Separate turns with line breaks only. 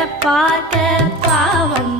பார்க்க பாவம்